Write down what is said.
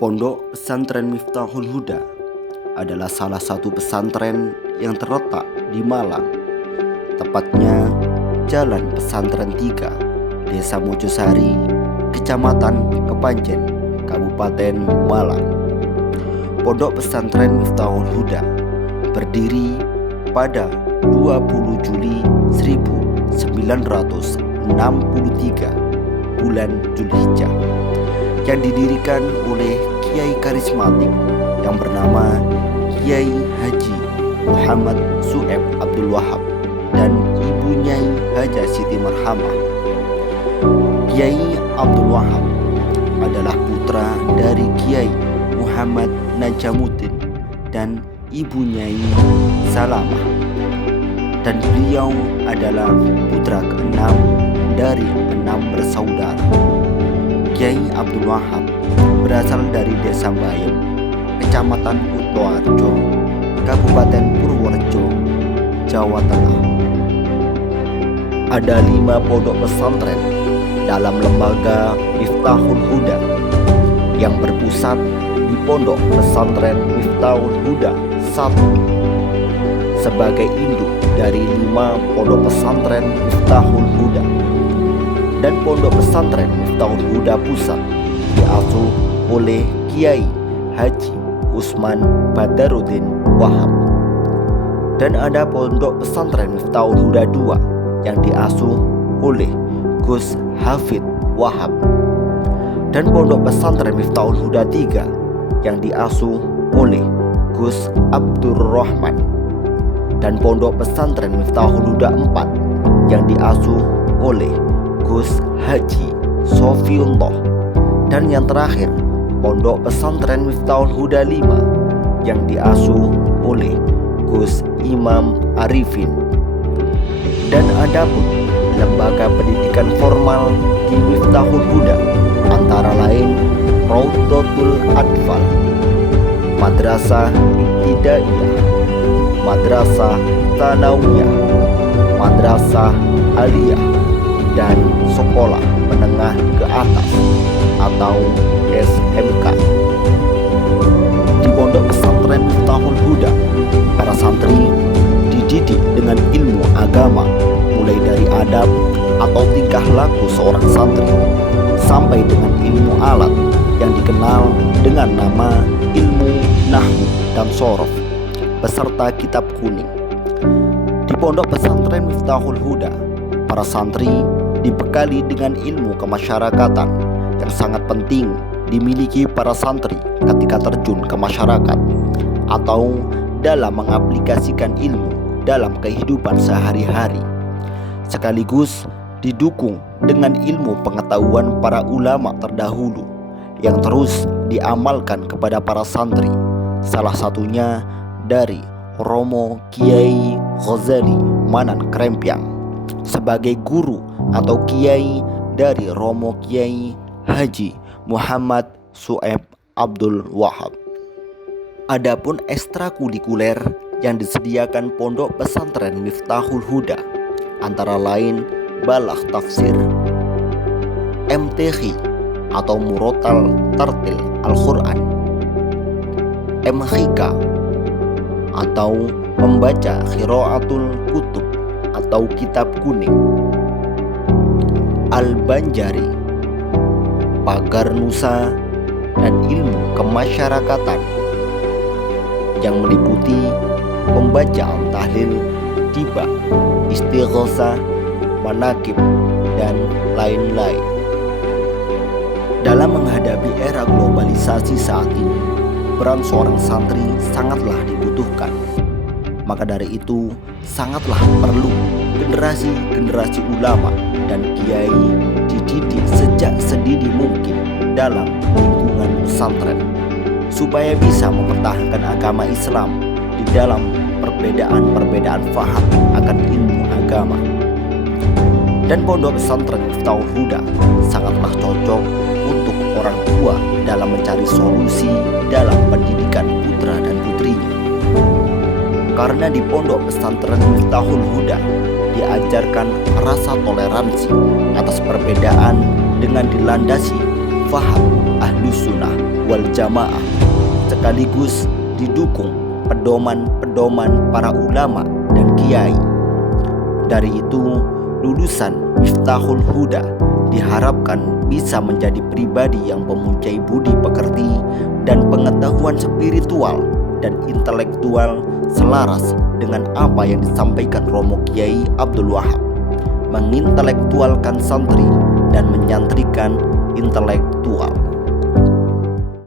Pondok Pesantren Miftahul Huda adalah salah satu pesantren yang terletak di Malang, tepatnya Jalan Pesantren 3, Desa Mojosari, Kecamatan Kepanjen, Kabupaten Malang. Pondok Pesantren Miftahul Huda berdiri pada 20 Juli 1963 bulan Zulhijjah, yang didirikan oleh Kiai karismatik yang bernama Kiai Haji Muhammad Su'eb Abdul Wahab dan Ibu Nyai Haja Siti Marhamah. Kiai Abdul Wahab adalah putra dari Kiai Muhammad Najamuddin dan Ibu Nyai Salamah, dan beliau adalah putra keenam dari 6 bersaudara. Kiai Abdul Wahab berasal dari Desa Bayem, Kecamatan Kutoarjo, Kabupaten Purworejo, Jawa Tengah. Ada 5 pondok pesantren dalam lembaga Miftahul Huda yang berpusat di Pondok Pesantren Miftahul Huda 1 sebagai induk dari 5 pondok pesantren Miftahul Huda, dan Pondok Pesantren Miftahul Huda Pusat diasuh oleh Kiai Haji Usman Badaruddin Wahab, dan ada Pondok Pesantren Miftahul Huda 2 yang diasuh oleh Gus Hafid Wahab, dan Pondok Pesantren Miftahul Huda 3 yang diasuh oleh Gus Abdurrahman, dan Pondok Pesantren Miftahul Huda 4 yang diasuh oleh Gus Haji Sofiullah, dan yang terakhir Pondok Pesantren Miftahul Huda 5 yang diasuh oleh Gus Imam Arifin. Dan adapun lembaga pendidikan formal di Miftahul Huda antara lain Raudhatul Atfal, Madrasah Ibtidaiyah, Madrasah Tsanawiyah, Madrasah Aliyah, dan Sekolah Menengah ke Atas atau SMK. Di Pondok Pesantren Miftahul Huda, para santri dididik dengan ilmu agama, mulai dari adab atau tingkah laku seorang santri sampai dengan ilmu alat yang dikenal dengan nama ilmu nahwu dan shorof beserta kitab kuning. Di Pondok Pesantren Miftahul Huda, para santri dibekali dengan ilmu kemasyarakatan yang sangat penting dimiliki para santri ketika terjun ke masyarakat atau dalam mengaplikasikan ilmu dalam kehidupan sehari-hari, sekaligus didukung dengan ilmu pengetahuan para ulama terdahulu yang terus diamalkan kepada para santri, salah satunya dari Romo Kiai Ghazali Manan Krempiang sebagai guru atau kiai dari Romo Kiai Haji Muhammad Su'eb Abdul Wahab. Adapun ekstrakurikuler yang disediakan Pondok Pesantren Miftahul Huda antara lain Balagh Tafsir, MTQ atau Murotal Tartil Al-Quran, MHK atau membaca Qiraatul Kutub atau kitab kuning, Al-Banjari, Pagar Nusa, dan ilmu kemasyarakatan yang meliputi pembacaan tahlil, tiba, istighosah, manakib, dan lain-lain. Dalam menghadapi era globalisasi saat ini, peran seorang santri sangatlah dibutuhkan. Maka dari itu sangatlah perlu generasi-generasi ulama dan kiai dididik sejak sedini mungkin dalam lingkungan pesantren, supaya bisa mempertahankan agama Islam di dalam perbedaan-perbedaan faham akan ilmu agama. Dan Pondok Pesantren Miftahul Huda sangatlah cocok untuk orang tua dalam mencari solusi dalam pendidikan putra dan putrinya, karena di Pondok Pesantren Miftahul Huda diajarkan rasa toleransi atas perbedaan dengan dilandasi faham Ahlus Sunnah wal Jamaah, sekaligus didukung pedoman-pedoman para ulama dan kiai. Dari itu, lulusan Miftahul Huda diharapkan bisa menjadi pribadi yang mempunyai budi pekerti dan pengetahuan spiritual dan intelektual selaras dengan apa yang disampaikan Romo Kiai Abdul Wahab, mengintelektualkan santri dan menyantrikan intelektual.